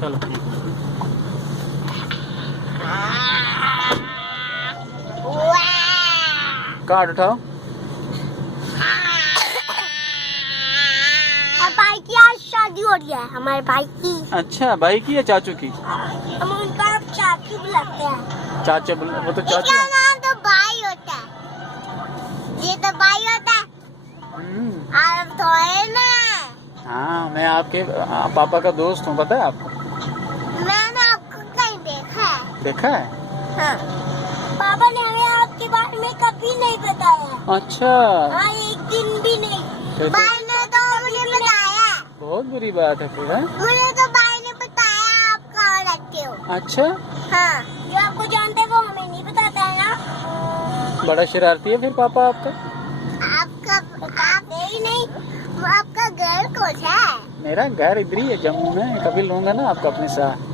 चलो कार्ड उठाओ। भाई की आज शादी हो रही है, हमारे भाई की। अच्छा, भाई की या चाचू की? हम उनका चाचू बुलाते हैं। चाचा वो तो चाचू इसका नाम तो भाई होता है, ये तो भाई होता है। आप तो है ना। हाँ, मैं आपके पापा का दोस्त हूँ, पता है आपको? मैंने आपको कहीं देखा है। देखा है? हाँ। पापा ने हमें आपके बारे में कभी नहीं बताया। अच्छा। हाँ, एक दिन भी नहीं। तो भाई ने तो मुझे बताया। बहुत बुरी बात है फिर, है? मुझे तो भाई ने बताया आप कहाँ रहते हो। अच्छा, हाँ, जो आपको जानते हैं वो हमें नहीं बताता है ना। बड़ा शरारती है फिर पापा आपका। आपका आप ही नहीं, आपका घर कौन सा है? मेरा घर इधर ही है, जम्मू में। कभी लूंगा ना आपको अपने साथ।